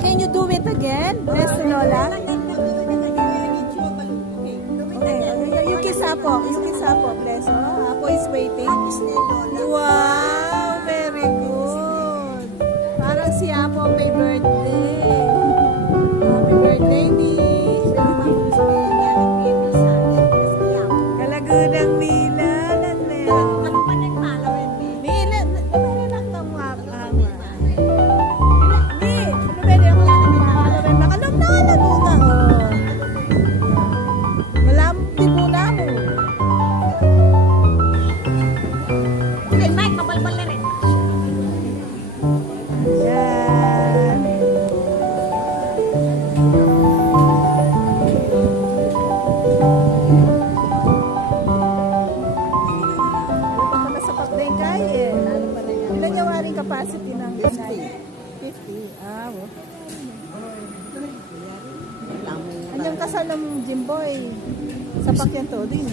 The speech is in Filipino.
Can you do it again? Bless Lola. Okay. You kiss Apo. You kiss Apo. Bless. Oh, Apo is waiting. Wow, very good. Parang si Apo may birthday. Happy birthday, Ni. Kalagunang Nila. Capacity ng 50. Ah, wow. Anyang kasal ng Jimboy? Sa Pakyan to din.